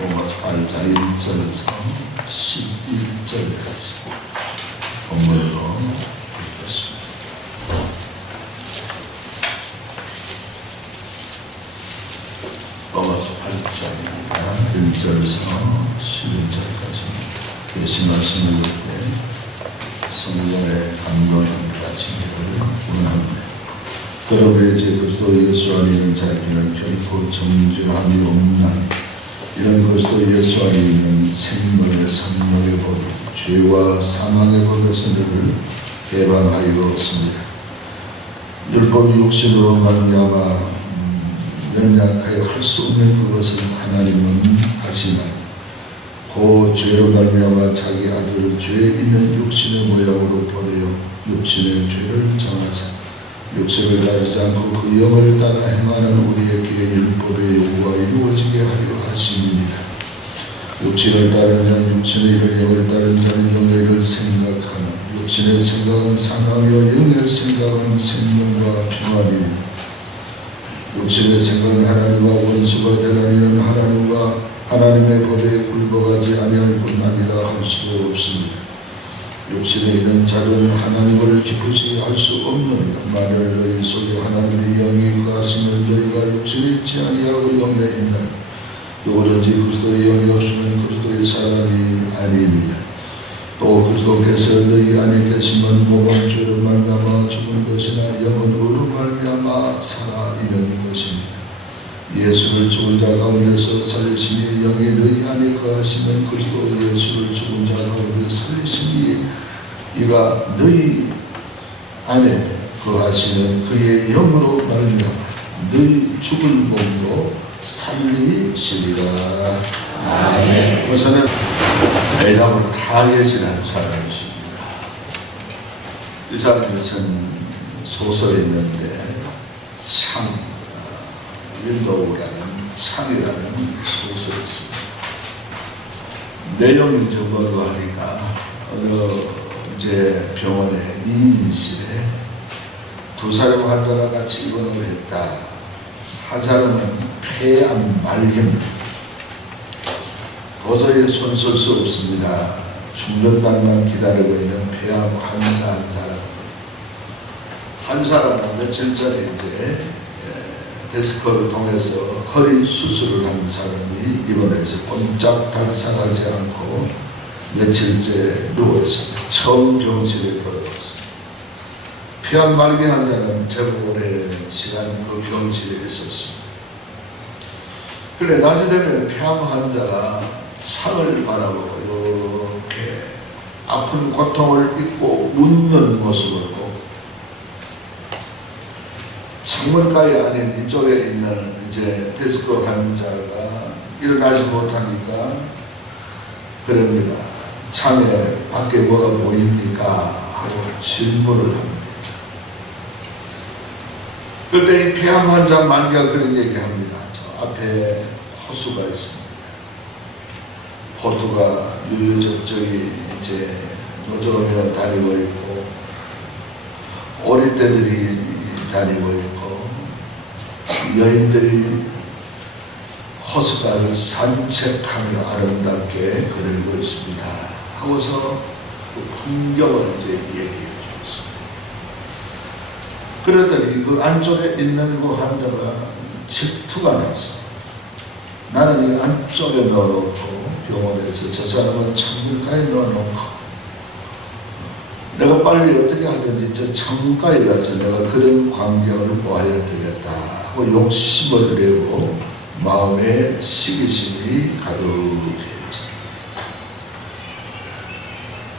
로마서 8장 1절에서 11절까지 본문으로 읽겠습니다. 로마서 8장 1절에서 11절까지 예수 말씀을 읽을 때 성령의 감동과 징계를 원합니다. 여러분의 제 그리스도 예수 안에 있는 자에게는 결코 정죄함이 없나니 이런 그리스도 예수 안에 있는 생명의 성령의 법이 죄와 사망의 법에서 너를 해방하였습니다. 율법이 육신으로 말미암아 연약하여 할 수 없는 그것을 하나님은 하시나니 그 죄로 말미암아 자기 아들을 죄 있는 육신의 모양으로 보내어 육신의 죄를 정하사 육신을 따르지 않고 그 영을 따라 행하는 우리에게 율법의 요구가 이루어지게 하려 하심이니라. 육신을 따르는 자는 육신의 일을, 영을 따르는 자는 영의 일을 생각하나 육신의 생각은 사망이요 영의 생각은 생명과 평안이니 육신의 생각은 하나님과 원수가 되나니는 하나님의 법에 굴복하지 아니할 뿐 아니라 할 수도 없습니다. 육신에 있는 자는 하나님을 기쁘시게 할 수 없느니라. 만일 너희 속에 하나님의 영이 거하시면 너희가 육신에 있지 아니하고 영에 있나니 누구든지 그리스도의 영이 없으면 그리스도의 사람이 아닙니다. 또 그리스도께서 너희 안에 계시면 몸은 죄로 말미암아 죽은 것이나 영은 의로 말미암아 살아 있는 것입니다. 예수를 죽은 자 가운데서 살리시니 영이 너희 안에 거하시면 그리스도 예수를 죽은 자 가운데 살리시니 이가 너희 안에 거하시는 그의 영으로 말미암아 너희 죽은 몸도 살리시리라. 아멘. 우선은 애답을 다 계시는 사람이십니다. 이 사람은 소설에 있는데 참 윈도우라는 창이라는 소설이 있습니다. 내용이 적어도 하니까 어느 이제 병원에 2인실에 두 사람 환자가 같이 입원을 했다. 한 사람은 폐암 말기입니다. 도저히 손쓸 수 없습니다. 중전날만 기다리고 있는 폐암 환자 한 사람은 며칠 전에 이제 데스크를 통해서 허리 수술을 한 사람이 입원해서 꼼짝달싹하지 않고 며칠째 누워있습니다. 처음 병실에 들어갔습니다. 폐암 말기 환자는 제법 오랜 시간 그 병실에 있었습니다. 그런데 낮에 되면 폐암 환자가 산을 바라보고 이렇게 아픈 고통을 잊고 웃는 모습을 보고 창문가에 아닌 이쪽에 있는 이제 데스크 환자가 일어나지 못하니까 그럽니다. 창에 밖에 뭐가 보입니까? 하고 질문을 합니다. 그때 이 폐암 환자 만기가 그런 얘기합니다. 저 앞에 호수가 있습니다. 보트가 유유적적이 이제 노저으며 다니고 있고 오리떼들이 다니고 있고 여인들이 호숫가를 산책하며 아름답게 그리고 있습니다. 하고서 그 풍경을 이제 얘기해 주었습니다. 그러더니 그 안쪽에 있는 그 환자가 질투가 났어. 나는 이 안쪽에 넣어놓고 병원에서 저 사람은 창문가에 넣어놓고 내가 빨리 어떻게 하든지 저 창문가에 가서 내가 그런 광경을 보아야 되겠다 하고 욕심을 내고 마음에 시기심이 가득해져.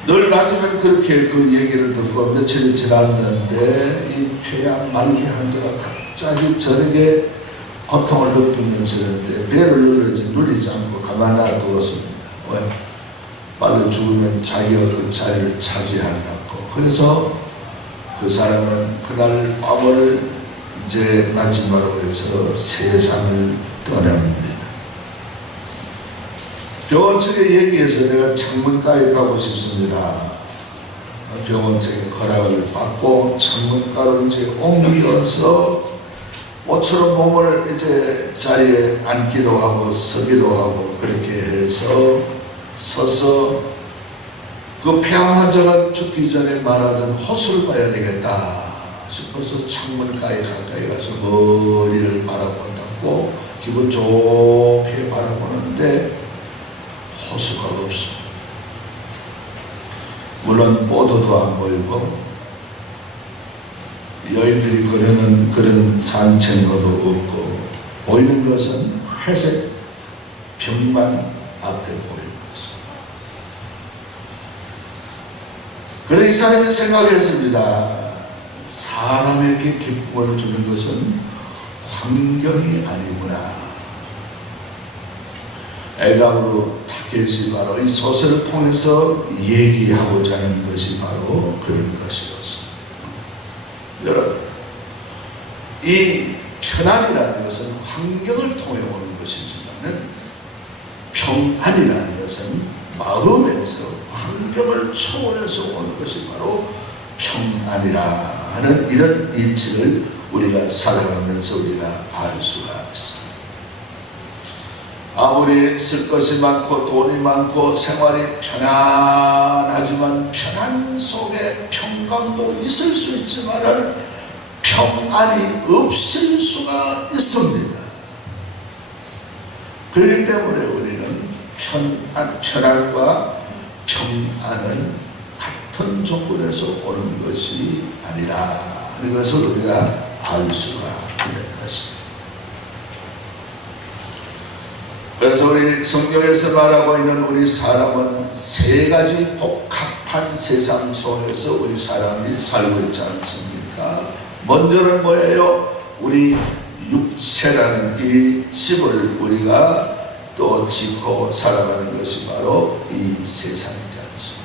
늘 낮에는 그렇게 그 얘기를 듣고 며칠이 지났는데 이 폐암 말기 환자가 갑자기 저녁에 고통을 느끼면서 배를 누르지 않고 가만 놔두었습니다. 왜? 빨리 죽으면 자기가 그 자리를 차지하려고. 그래서 그 사람은 그날 밤을 이제 마지막으로 해서 세상을 떠납니다. 병원 측에 얘기해서 내가 창문가에 가고 싶습니다. 병원 측에 허락을 받고 창문가로 이제 옮겨서 모처럼 몸을 이제 자리에 앉기도 하고 서기도 하고 그렇게 해서 서서 그 폐암 환자가 죽기 전에 말하던 호수를 봐야 되겠다 싶어서 창문가에 가까이 가서 머리를 바라본다고 기분 좋게 바라보는데 호수가 없어. 물론 보도도 안 보이고 여인들이 거르는 그런 산책로도 없고 보이는 것은 회색 벽만 앞에 보이는 것입니다. 그래서 이 사람이 생각했습니다. 사람에게 기쁨을 주는 것은 환경이 아니구나. 애답으로 타겟이 바로 이 소설을 통해서 얘기하고자 하는 것이 바로 그런 것이었습니다. 여러분, 이 편안이라는 것은 환경을 통해 오는 것이지만 평안이라는 것은 마음에서 환경을 초월해서 오는 것이 바로 평안이라 하는 이런 이치를 우리가 살아가면서 우리가 알 수가 있습니다. 아무리 쓸 것이 많고 돈이 많고 생활이 편안하지만 편안 속에 평강도 있을 수 있지만 평안이 없을 수가 있습니다. 그렇기 때문에 우리는 편안과 평안은 같은 조건에서 오는 것이 아니라 하는 것을 우리가 알 수가 있는 것입니다. 그래서 우리 성경에서 말하고 있는 우리 사람은 세 가지 복합한 세상 속에서 우리 사람이 살고 있지 않습니까? 먼저는 뭐예요? 우리 육체라는 이 집을 우리가 또 짓고 살아가는 것이 바로 이 세상이지 않습니까?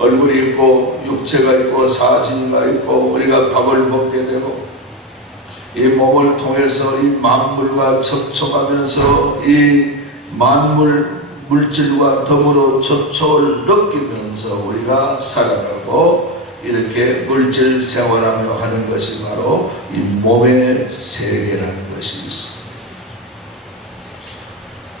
얼굴이 있고 육체가 있고 사지가 있고 우리가 밥을 먹게 되고 이 몸을 통해서 이 만물과 접촉하면서 이 만물 물질과 더불어 접촉을 느끼면서 우리가 살아가고 이렇게 물질 생활하며 하는 것이 바로 이 몸의 세계라는 것이 있습니다.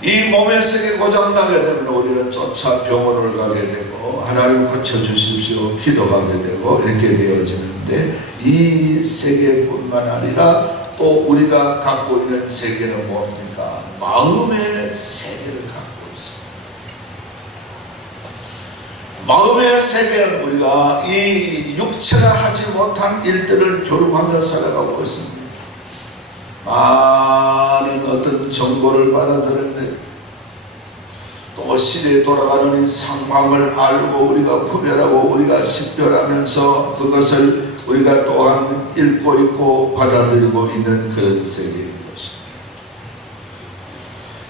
이 몸의 세계 고장나게 되면 우리는 쫓아 병원을 가게 되고 하나님 고쳐주십시오 기도하게 되고 이렇게 되어지는데 이 세계뿐만 아니라 또 우리가 갖고 있는 세계는 뭡니까? 마음의 세계를 갖고 있습니다. 마음의 세계는 우리가 이 육체가 하지 못한 일들을 교류하며 살아가고 있습니다. 많은 어떤 정보를 받아들였는데 또 시대에 돌아가는 이 상황을 알고 우리가 구별하고 우리가 식별하면서 그것을 우리가 또한 읽고 있고 받아들이고 있는 그런 세계인 것입니다.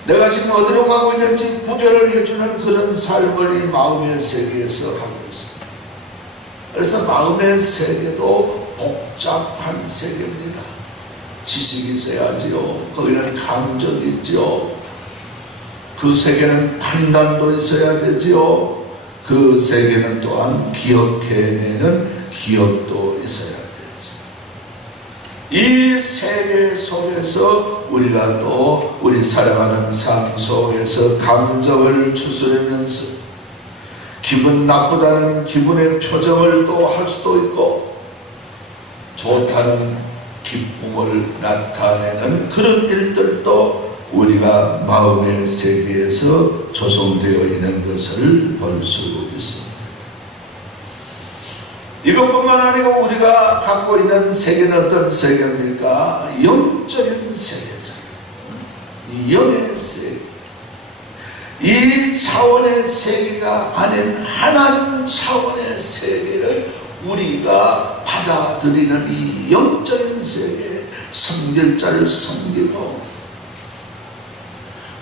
내가 지금 어디로 가고 있는지 구별을 해주는 그런 삶을 이 마음의 세계에서 하고 있습니다. 그래서 마음의 세계도 복잡한 세계입니다. 지식이 있어야지요. 거기는 감정이 있지요. 그 세계는 판단도 있어야 되지요. 그 세계는 또한 기억해내는 기억도 있어야 되죠. 이 세계 속에서 우리가 또 우리 살아가는 삶 속에서 감정을 추스르면서 기분 나쁘다는 기분의 표정을 또 할 수도 있고 좋다는 기쁨을 나타내는 그런 일들도 우리가 마음의 세계에서 조성되어 있는 것을 볼 수 있습니다. 이것뿐만 아니고 우리가 갖고 있는 세계는 어떤 세계입니까? 영적인 세계죠. 영의 세계. 이 차원의 세계가 아닌 하나님 차원의 세계를 우리가 받아들이는 이 영적인 세계, 성결자를 섬기고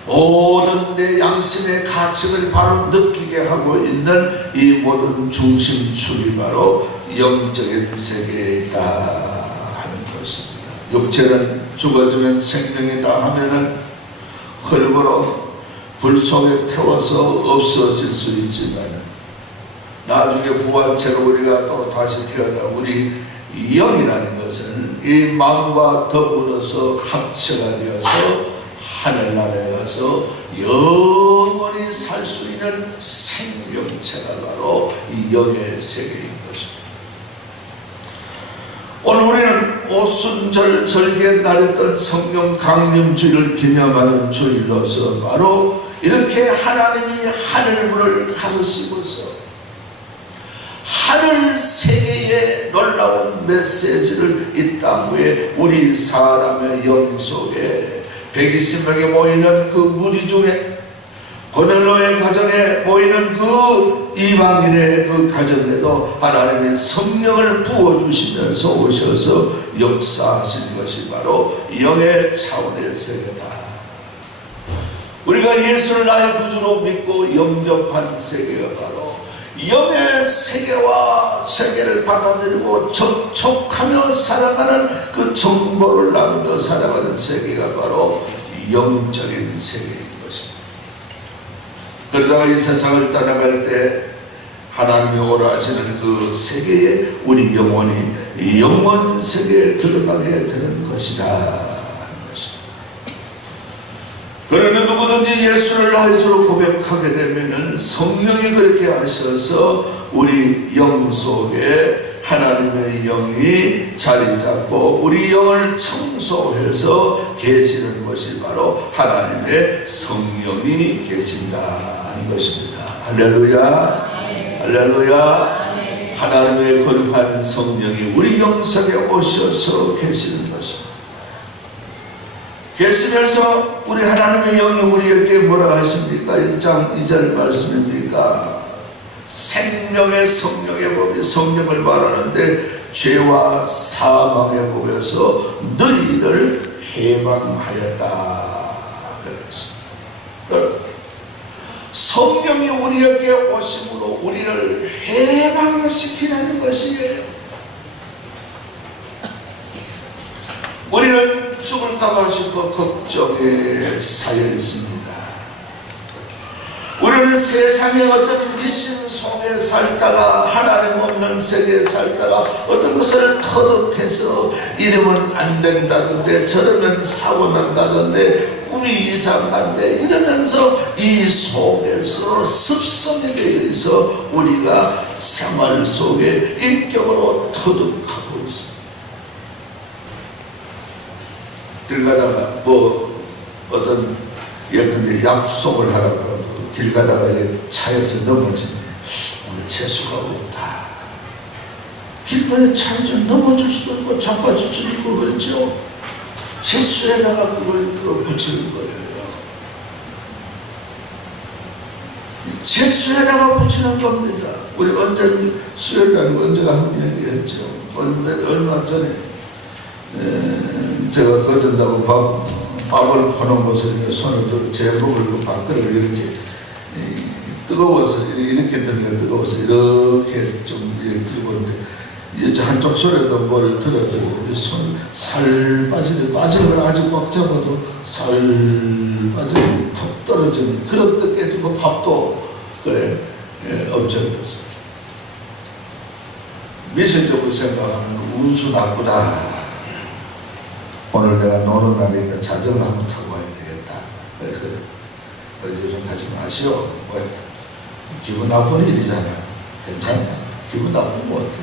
모든 내 양심의 가치를 바로 느끼게 하고 있는 이 모든 중심축이 바로 영적인 세계에 있다 것입니다. 육체는 죽어지면 생명이다 하면은 흙으로 불 속에 태워서 없어질 수 있지만 나중에 부활체로 우리가 또 다시 태어나 우리 영이라는 것은 이 마음과 더불어서 합체가 되어서 하늘나라에 가서 영원히 살 수 있는 생명체가 바로 이 영의 세계인 것입니다. 오늘 우리는 오순절 절기의 날이었던 성령 강림주일을 기념하는 주일로서 바로 이렇게 하나님이 하늘문을 가르시고서 하늘 세계의 놀라운 메시지를 이 땅 위에 우리 사람의 영 속에 120명이 모이는 그 무리 중에 고넬로의 가정에 모이는 그 이방인의 그 가정에도 하나님의 성령을 부어주시면서 오셔서 역사하신 것이 바로 영의 차원의 세계다. 우리가 예수를 나의 구주로 믿고 영접한 세계가 바로 영의 세계와 세계를 받아들이고 접촉하며 살아가는 그 정보를 나누며 살아가는 세계가 바로 영적인 세계인 것입니다. 그러다가 이 세상을 떠나갈 때 하나님이 오라 하시는 그 세계에 우리 영혼이 영원 세계에 들어가게 되는 것이다. 그러면 누구든지 예수를 나의 주로 고백하게 되면은 성령이 그렇게 하셔서 우리 영 속에 하나님의 영이 자리 잡고 우리 영을 청소해서 계시는 것이 바로 하나님의 성령이 계신다 하는 것입니다. 할렐루야. 할렐루야. 하나님의 거룩한 성령이 우리 영 속에 오셔서 계시는 것입니다. 계시면서 우리 하나님의 영이 우리에게 뭐라 하십니까? 1장 2절 말씀입니까? 생명의 성령의 법이 성령을 말하는데 죄와 사망의 법에서 너희를 해방하였다. 그래서 성령이 우리에게 오심으로 우리를 해방시키는 것이에요. 우리는 죽을까봐 싶어 걱정에 쌓여 있습니다. 우리는 세상의 어떤 미신 속에 살다가 하나님 없는 세계에 살다가 어떤 것을 터득해서 이러면 안 된다던데 저러면 사고 난다던데 꿈이 이상한데 이러면서 이 속에서 습성에 대해서 우리가 생활 속에 인격으로 터득하고 있습니다. 길 가다가 뭐 어떤 예컨대 약속을 하라고 길 가다가 차에서 넘어지면 오늘 재수가 없다. 길가에 차에서 넘어질 수도 있고 자빠질 수도 있고 그렇죠. 재수에다가 그걸 붙이는 거예요. 재수에다가 붙이는 겁니다. 우리 언제 수요일날 언제가 한번 얘기했죠. 얼마 전에 제가 거둔다고 밥을 퍼놓은 것을 손을 들고 제 목을 밥그릇을 이렇게 뜨거워서 이렇게 들으니까 뜨거워서 이렇게 좀 들고 있는데 한쪽 손에도 뭐를 들어서 손 살 빠지는 아주 꽉 잡아도 살 빠지는 턱 떨어지는 그런 뜻 깨지고 밥도 그래 없어졌어. 미신적으로 생각하면 운수 나쁘다. 오늘 내가 노는 날이니까 자전거 한번 타고 와야 되겠다. 그래서 좀 가지 마시오. 기분 나쁜 일이잖아. 괜찮다. 기분 나쁘면 어때?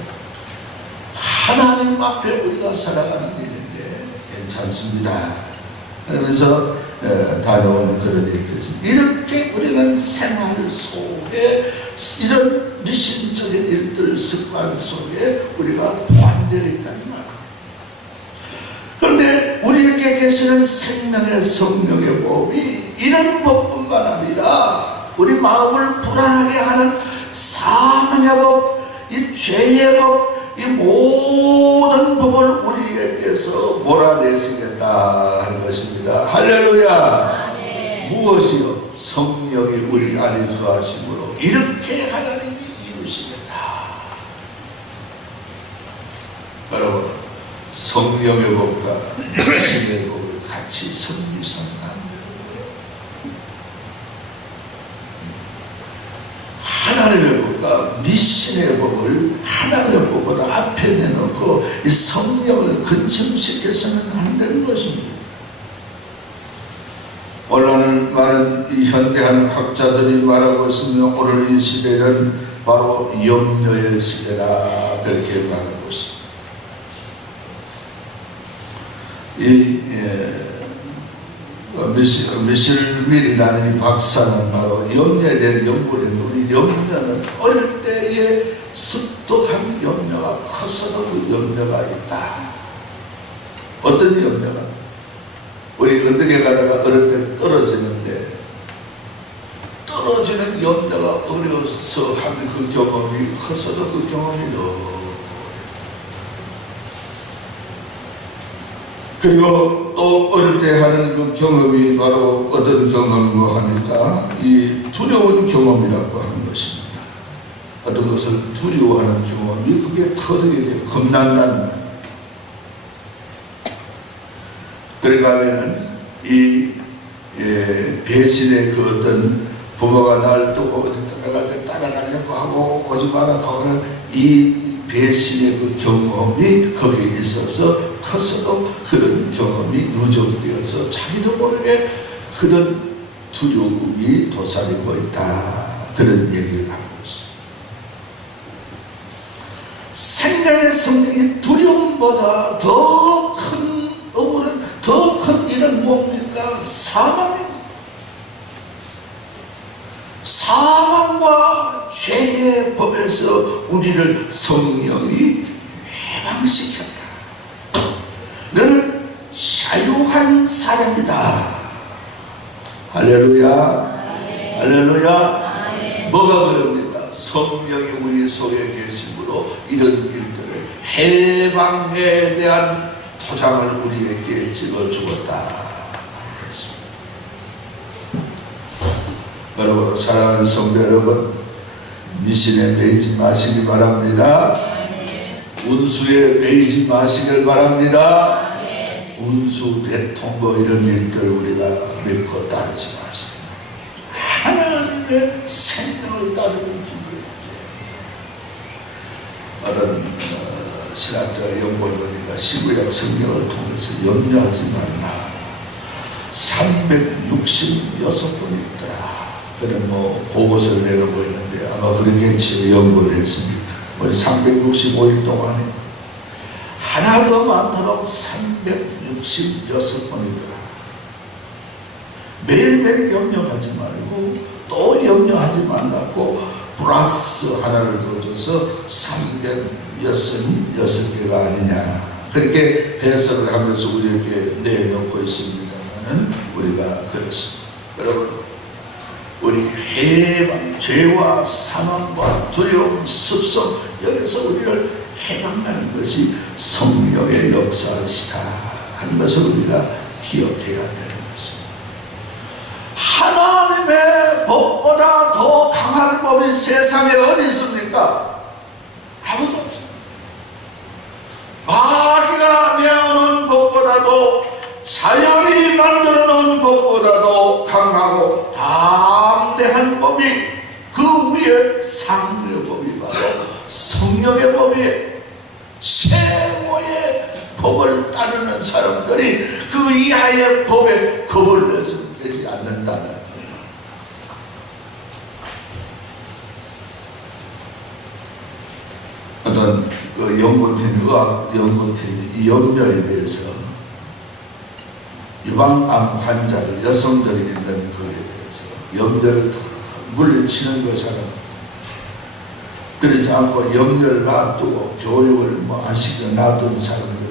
하나님 앞에 우리가 살아가는 일인데 괜찮습니다. 그러면서 다녀오는 그런 일들이 이렇게 우리는 생활 속에 이런 미신적인 일들 습관 속에 우리가 포함되어 있다는 말이에요. 그런데 우리에게 계시는 생명의 성령의 법이 이런 법뿐만 아니라 우리 마음을 불안하게 하는 사망의 법, 이 죄의 법, 이 모든 법을 우리에게서 몰아내시겠다 하는 것입니다. 할렐루야. 무엇이요? 성령이 우리 안에 거하심으로 이렇게 하나님이 이루시겠다. 여러분 성령의 법과 신의 법을 같이 섬기선 안 돼요. 하나님의 법과 미신의 법을 하나님의 법보다 앞에 내놓고 이 성령을 근심시켜서는 안 되는 것입니다. 오늘은 많은 이 현대한 학자들이 말하고 있으며 오늘 이 시대는 바로 염려의 시대다 그렇게 말하고 있습니다. 이 미실밀이라는 이 박사는 바로 염려에 대한 연구인데 우리 염려는 어릴 때에 습득한 염려가 커서도 그 염려가 있다. 어떤 염려가? 우리 언덕에 가다가 어릴 때 떨어지는데 떨어지는 염려가 어려서 하는 그 경험이 커서도 그 경험이 너무 그리고 또 어릴 때 하는 그 경험이 바로 어떤 경험이고 하니까 이 두려운 경험이라고 하는 것입니다. 어떤 것을 두려워하는 경험이 그게 터득이 돼요. 겁난다는 말이에요. 그러니까 하면은 이 배신의 그 어떤 부모가 날 두고 어디 따라갈 때 따라가려고 하고 오지 마라 하고는 이 배신의 그 경험이 거기에 있어서 커서도 그런 경험이 누적되어서 자기도 모르게 그런 두려움이 도사리고 있다. 그런 얘기를 하고 있습니다. 생명의 성령이 두려움보다 더 큰 억울한 더 큰 일은 뭡니까? 사망입니다. 사망과 죄의 법에서 우리를 성령이 해방시켰다. 너는 자유한 사람이다. 할렐루야. 할렐루야. 뭐가 그럽니까? 성령이 우리 속에 계심으로 이런 일들을 해방에 대한 토장을 우리에게 찍어주었다. 여러분, 사랑하는 성도 여러분, 미신에 매이지 마시기 바랍니다. 운수에 매이지 마시길 바랍니다. 운수, 대통거 이런 일들 우리가 믿고 따르지 마시고 하나님의 생명을 따르는 길입니다. 어떤 신학자 연구해보니까 시구약 성경을 통해서 염려하지 말라 366번이 있더라. 그런 보고서를 내놓고 있는데 아마 그렇게 연구를 했습니다. 우리 365일 동안에 하나 더 많도록 366번이더라. 매일매일 염려하지 말고 또 염려하지 말라고 플러스 하나를 더 줘서 366개가 아니냐 그렇게 해석을 하면서 우리에게 내놓고 있습니다만 우리가 그렇습니다. 여러분, 우리 해방, 죄와 사망과 두려움, 습성 여기서 우리를 해방하는 것이 성령의 역사이시다 하는 것을 우리가 기억해야 되는 것입니다. 하나님의 법보다 더 강한 법이 세상에 어디 있습니까? 아무도 없습니다. 마귀가 내어놓은 법보다도 자연이 만들어 놓은 법보다도 강하고 담대한 법이 그 위에 상대의 법이 바로 성령의 법이에요. 세고의 법을 따르는 사람들이 그 이하의 법에 겁을 내서 되지 않는다는 거예요. 어떤 그 연구팀, 의학 연구팀이 이 염려에 대해서 유방암 환자를 여성들이 있는 거에 대해서 염려를 다 물리치는 것처럼 그렇지 않고 염려를 놔두고 교육을 안 시켜 놔둔 사람들이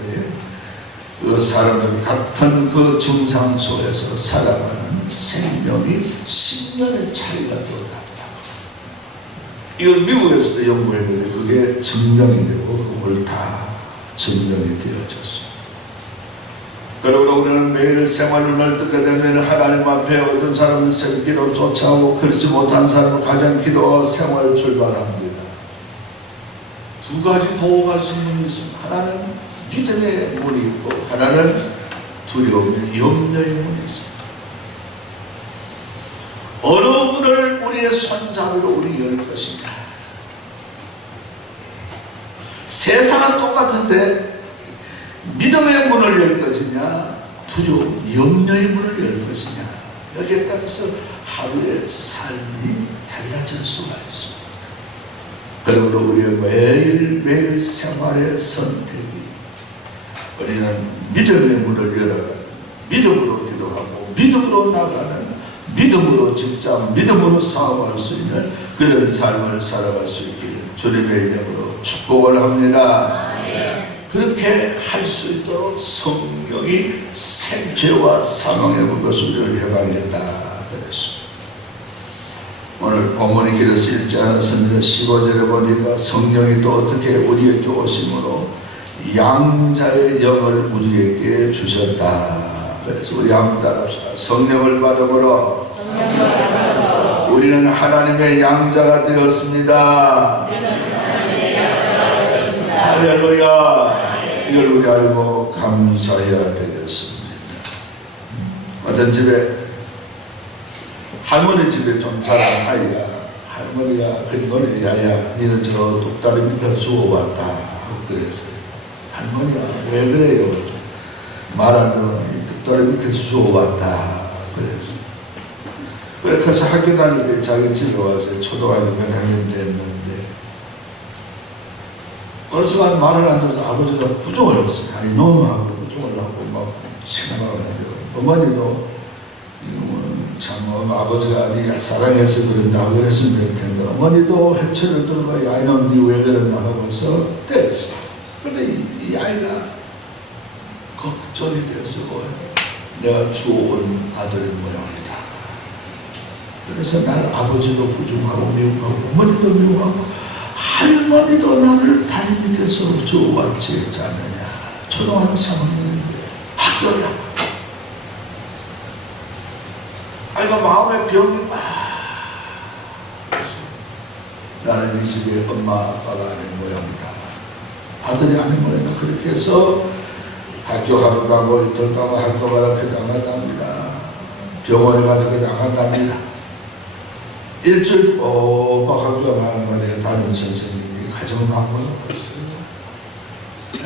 그 사람들 같은 그 증상 속에서 살아가는 생명이 10년의 차이가 더 났다. 이걸 미국에서도 연구했는데 그게 증명이 되고 그걸 다 증명이 되어졌습니다. 그러므로 우리는 매일 생활을 널뜯게 되면 하나님 앞에 어떤 사람은 새벽기도 쫓아오고 그렇지 못한 사람은 가장 기도와 생활을 출발합니다. 두 가지 도우가 있습니다. 하나는 믿음의 문이 있고 하나는 두려움의 염려의 문이 있습니다. 어느 문을 우리의 손잡이로 우리 열 것인가? 세상은 똑같은데 믿음의 문을 열 것이냐, 두려움, 염려의 문을 열 것이냐, 여기에 따라서 하루의 삶이 달라질 수가 있습니다. 그러므로 우리의 매일매일 생활의 선택이 우리는 믿음의 문을 열어가는, 믿음으로 기도하고 믿음으로 나가는, 믿음으로 직장, 믿음으로 사업할 수 있는 그런 삶을 살아갈 수 있길 주님의 이름으로 축복을 합니다. 그렇게 할 수 있도록 성령이 생체와 사망의 것을 우리를 해방했다 그랬습니다. 오늘 본문이 길어서 읽지 않았습니다. 15절에 보니까 성령이 또 어떻게 우리에게 오심으로 양자의 영을 우리에게 주셨다. 그래서 우리 한번 따라합시다. 성령을 받음으로 우리는 하나님의 양자가 되었습니다. 할렐루야. 이걸 우리 알고 감사해야 되겠습니다. 어떤 집에, 할머니 집에 좀 자란 아이가, 할머니가 그러더니 야야 니는 저 독다리 밑에 주워왔다 그랬어요. 할머니야 왜 그래요? 말 안 들으니 독다리 밑에 주워왔다 그랬어요. 그래서 학교 다닐 때 자기 집에 와서 초등학교 몇 학년 됐는데 어느 순간 말을 안 들어서 아버지가 부정을 했어요. 아니 너무하고 부정을 하고 막 생각을 했는데 어머니도 이거는 참 아버지가 니 사랑해서 그런다 그랬으면 될 텐데 어머니도 해초를 들고 야 이놈 니 왜 그랬나 하고서 때렸어. 근데 이 아이가 걱정이 되어서 뭐예요? 내가 주워온 아들의 모양이다. 그래서 나는 아버지도 부정하고 미움하고 어머니도 미움하고 할머니도 나를 다리 밑에서 주워왔지 했지 않느냐. 초등학교 3학년인데 학교야. 아이가 마음에 병이 막 나는 이 집에 엄마 아빠가 아닌 모양이다. 아들이 아닌 모양이다. 그렇게 해서 학교 하루 가고 이틀 가고 학교마다 그 나간답니다. 병원에 가서 그 나간답니다. 일주일 꼬박 학교 가는 만에 담임 선생님이 가정방문을 하셨어요.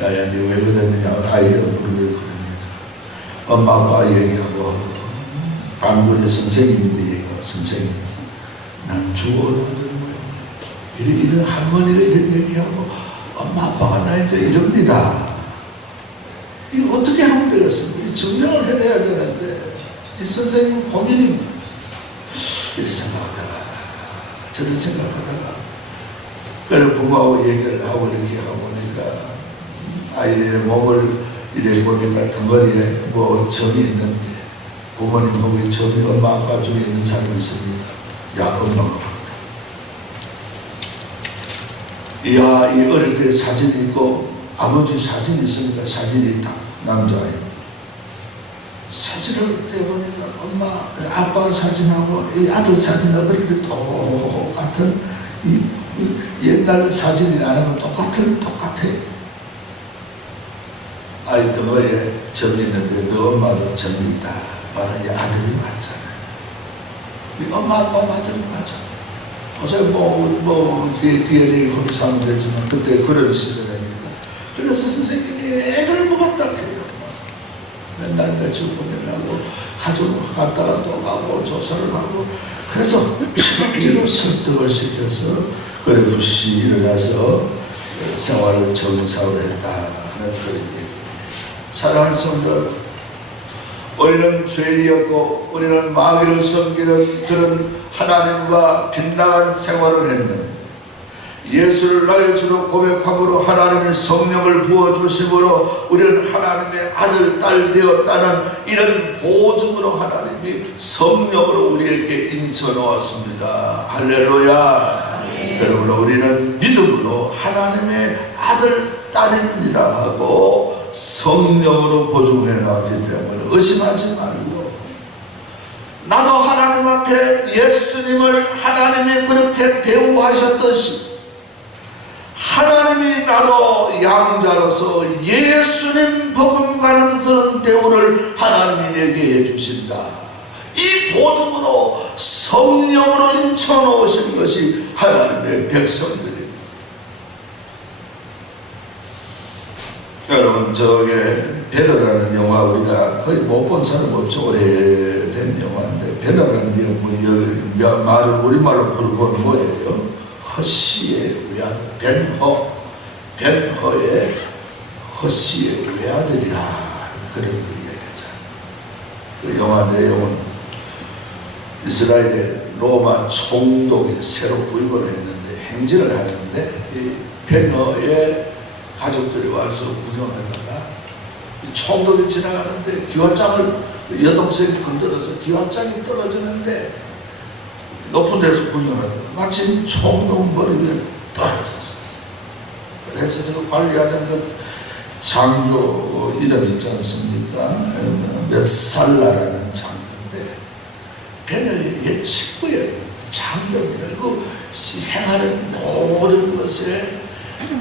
야야 니 왜 그랬느냐. 아이를 부르며 그러니까 엄마 아빠 얘기하고 반군의 선생님인데 얘기하고 선생님 난 죽어도 아들 모양 이런 할머니가 이런 얘기하고 엄마 아빠가 나한테 이럽니다. 이거 어떻게 하면 되겠습니까? 증명을 해내야 되는데 이 선생님 고민입니다. 이렇게 생각하다가 저런 생각하다가 그래 부모하고 얘기를 하고 이렇게 하고 보니까 아이의 몸을 이래 보니까 덩어리에 뭐 점이 있는데 부모님 몸에 점이 엄마 아빠 중에 있는 사람이 있습니다. 야 엄마가 봤다. 이야 이 어릴 때 사진이 있고 아버지 사진이 있으니까 사진이 있다. 남자아이 사진을 떼보니까 엄마 아빠 사진하고 이 아들 사진하고 그렇게 똑같은 이 옛날 사진이 나는 똑같아. 아이 덩어리에 점이 있는데 너 엄마도 점이 있다. 바로 이 아들이 맞잖아요. 이 엄마 아빠 아들이 맞아. 어서 DNA 검사하면 되지만 그때 그런 시절이니까. 그래서 선생님이 애를 먹었다 그래요. 맨날 며칠 보내려고 가족 갔다가 또 가고 조사를 하고 그래서 실제로 설득을 시켜서 그래 부시 일어나서 생활을 정상으로 했다는 그런 얘기입니다. 사랑하는 성도, 우리는 죄인이었고 우리는 마귀를 섬기는 그런 하나님과 빗나간 생활을 했는데 예수를 나의 주로 고백함으로 하나님의 성령을 부어주심으로 우리는 하나님의 아들, 딸 되었다는 이런 보증으로 하나님이 성령으로 우리에게 인쳐놓았습니다. 할렐루야. 여러분 우리는 믿음으로 하나님의 아들, 딸입니다 하고 성령으로 보증해놨기 때문에 의심하지 말고 나도 하나님 앞에 예수님을 하나님이 그렇게 대우하셨듯이 하나님이 나도 양자로서 예수님 버금가는 그런 대우를 하나님이 내게 해주신다. 이 보증으로 성령으로 인쳐놓으신 것이 하나님의 백성들입니다. 여러분, 저게 베러라는 영화 우리가 거의 못 본 사람 없죠. 오래된 영화인데, 베러라는 말을 우리말로 부르고는 뭐예요? 허씨의 외아들, 벤허의 허씨의 외아들이라 그런 얘기잖아요. 그 영화 내용은 이스라엘의 로마 총독이 새로 구입을 했는데 행진을 하는데 이 벤허의 가족들이 와서 구경하다가 이 총독이 지나가는데 기와장을 여동생이 흔들어서 기와장이 떨어지는데 높은 데서 구경하다가 마침 총독 머리 위에 떨어졌어요. 그래서 제가 관리하는 그 장교 이름 있지 않습니까? 메살라라는 장교인데 베네의 옛 친구예요. 장교입니다. 그 행하는 모든 것에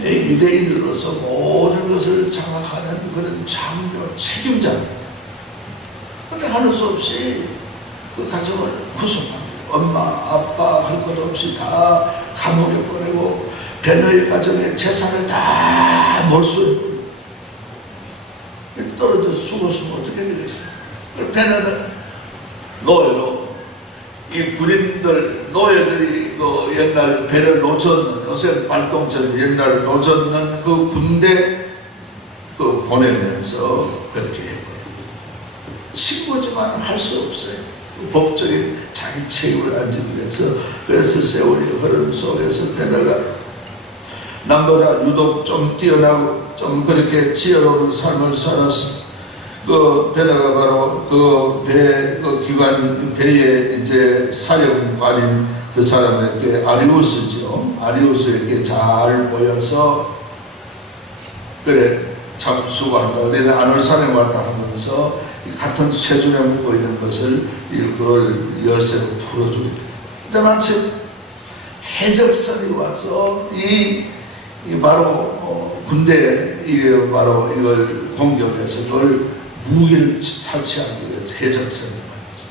유대인으로서 모든 것을 장악하는 그런 장교 책임자입니다. 그런데 하는 수 없이 그 가정을 구성합니다. 엄마, 아빠 할 것 없이 다 감옥에 보내고 베너의 가정의 재산을 다 몰수해 떨어져서 죽었으면 어떻게 되겠어요? 베너는 노예로 이 군인들, 노예들이 그 옛날 배를 놓쳤는, 요새 발동처럼 옛날에 놓쳤는 그 군대 그 보내면서 그렇게 해버려요. 친구지만 할 수 없어요. 법적인 자기 책임을 안 지기 위해서. 그래서 세월이 흐르는 속에서 베너가 남보다 유독 좀 뛰어나고 좀 그렇게 지혜로운 삶을 살았어. 그 베너가 바로 그 기관 배의 이제 사령관인 그 사람에게 아리우스죠. 아리우스에게 잘 보여서 그래 참 수고한다. 너는 안을 사령 왔다 하면서 같은 쇠줄에 묶어 있는 것을 그걸 열쇠로 풀어주게 돼. 근데 마침 해적선이 와서 이 바로 군대 이게 바로 이걸 공격해서 그걸 무기를 탈취하기 위해서 해적선이 왔죠.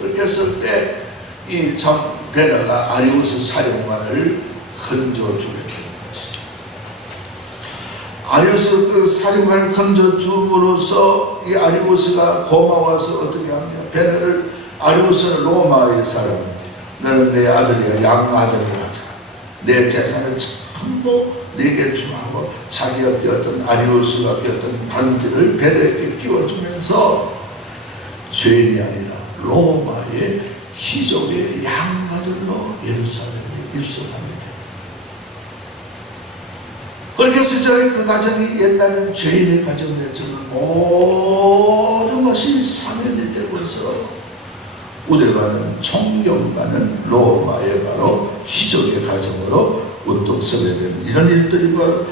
그렇게 했을 때 이 참 베너가 아리우스 사령관을 건져 주게 된 것이죠. 아리우스 그 사령관을 건져 줌으로써 이 아리우스가 고마워서 어떻게 합니까? 베너를 아리우스는 로마의 사람입니다. 너는 내 아들이야. 양아들을 하자. 내 재산을 전부 네게 주하고 자기가 끼었던 아리우스가 끼었던 반지를 베너에게 끼워주면서 죄인이 아니라 로마의 귀족의 양아들로 예루살렘에 입성합니다. 그렇게 해서 그 가정이 옛날엔 죄인의 가정이었지만 모든 것이 사면이 되고서 우대가는 존경받는 로마의 바로 귀족의 가정으로 우뚝 서게 되는 이런 일들이 바로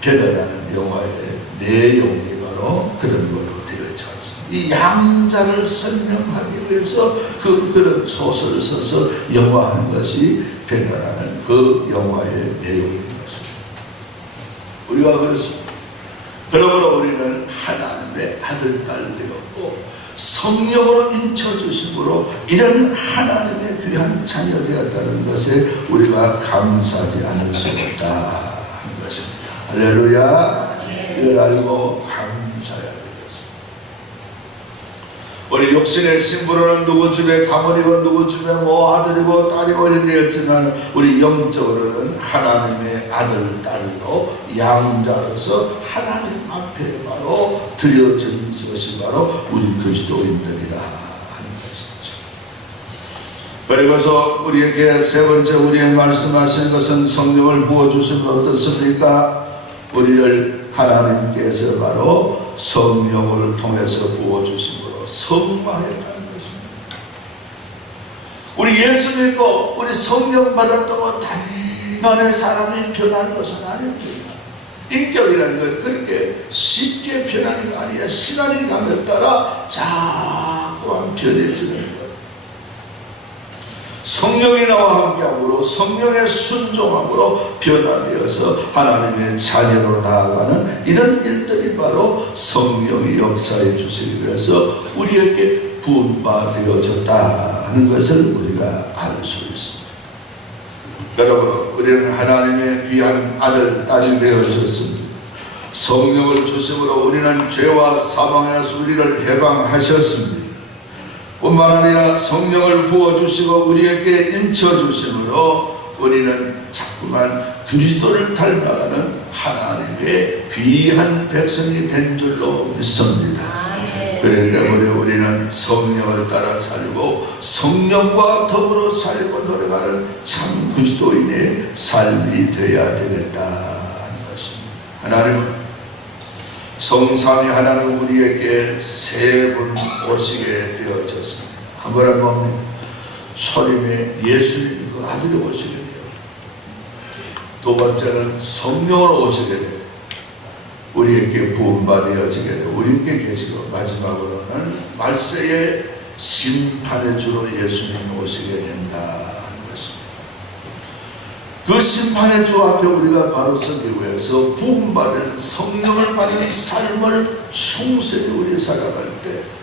베너라는 영화의 내용이 바로 그런 걸로 되어 있지 않습니다. 이 양자를 설명하기 위해서 그런 소설을 써서 영화하는 것이 베너라는 그 영화의 내용입니다. 우리가 그렇습니다. 그러므로 우리는 하나님의 아들, 딸 되었고 성령으로 인쳐주심으로 이런 하나님의 귀한 자녀 되었다는 것에 우리가 감사하지 않을 수 없다 하는 것입니다. 할렐루야. 이걸 알고 감사해야 되겠습니다. 우리 육신의 신부로는 누구 집에 가문이고 누구 집에 뭐 아들이고 딸이고 이런 되었지만 우리 영적으로는 하나님의 아들, 딸로 양자로서 하나님 앞에 바로 드려진 것이 바로 우리 그리스도인들이라 하는 것이죠. 그리고서 우리에게 세 번째 우리의 말씀하신 것은 성령을 부어주시면 어떻습니까? 우리를 하나님께서 바로 성령을 통해서 부어주심으로 성화해 가는 것입니다. 우리 예수 믿고 우리 성령 받았다고 단번에 사람이 변하는 것은 아닙니다. 인격이라는 걸 그렇게 쉽게 변하는 게 아니라 시간이 감에 따라 자꾸만 변해지는 거예요. 성령이 나와 함께함으로 성령의 순종함으로 변화되어서 하나님의 자녀로 나아가는 이런 일들이 바로 성령이 역사해 주시기 위해서 우리에게 부음받아졌다 하는 것을 우리가 알 수 있습니다. 여러분, 우리는 하나님의 귀한 아들, 딸이 되어졌습니다. 성령을 주심으로 우리는 죄와 사망에서 우리를 해방하셨습니다. 뿐만 아니라 성령을 부어주시고 우리에게 인쳐주심으로 우리는 자꾸만 그리스도를 닮아가는 하나님의 귀한 백성이 된 줄로 믿습니다. 그렇기 때문에 우리는 성령을 따라 살고 성령과 더불어 살고 노래하는 참 그리스도인의 삶이 되어야 되겠다 하는 것입니다. 하나님은 성삼위 하나님 우리에게 세 분 오시게 되어졌습니다. 한 번은 뭡니까? 초림의 예수님 그 아들이 오시게 돼요. 두 번째는 성령으로 오시게 돼요. 우리에게 부음받아지게 되고 우리에게 계시고, 마지막으로는 말세의 심판의 주로 예수님이 오시게 된다 하는 것입니다. 그 심판의 주 앞에 우리가 바로 서기 위해서 부음받은 성령을 받은 삶을 충실히 우리 살아갈 때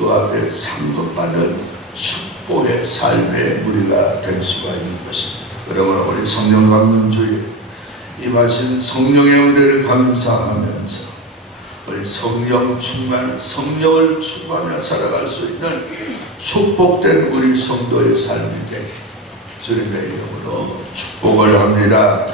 그 앞에 상급받는 축복의 삶의 우리가 될 수가 있는 것입니다. 그러므로 우리 성령 받는 주에 임하신 성령의 은혜를 감사하면서 우리 성령 충만, 성령을 추구하며 살아갈 수 있는 축복된 우리 성도의 삶이 되게 주님의 이름으로 축복을 합니다.